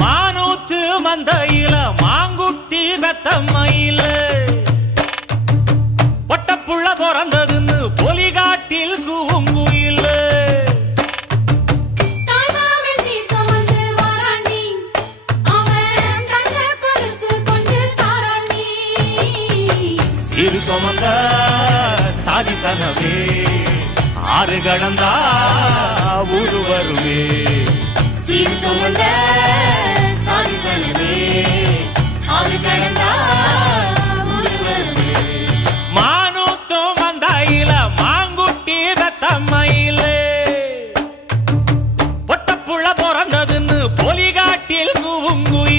மானூத்து மந்தையில மாங்குட்டி பெத்தம்மையில பொட்டப்புள்ள பிறந்ததுன்னு பொலிகாட்டில் கூங்குயில சீரு சுமந்த சாதி சனவே ஆறு கடந்தா ஊரு வருவே சீர் சுமந்த சாதி சனவே ஆறு கடந்தா ஊரு வருவே மானூத்தும் மந்தாயில மாங்குட்டி பெத்தம்மையில பொட்டப்புள்ள பிறந்ததுன்னு பொலிகாட்டில் கூங்குயில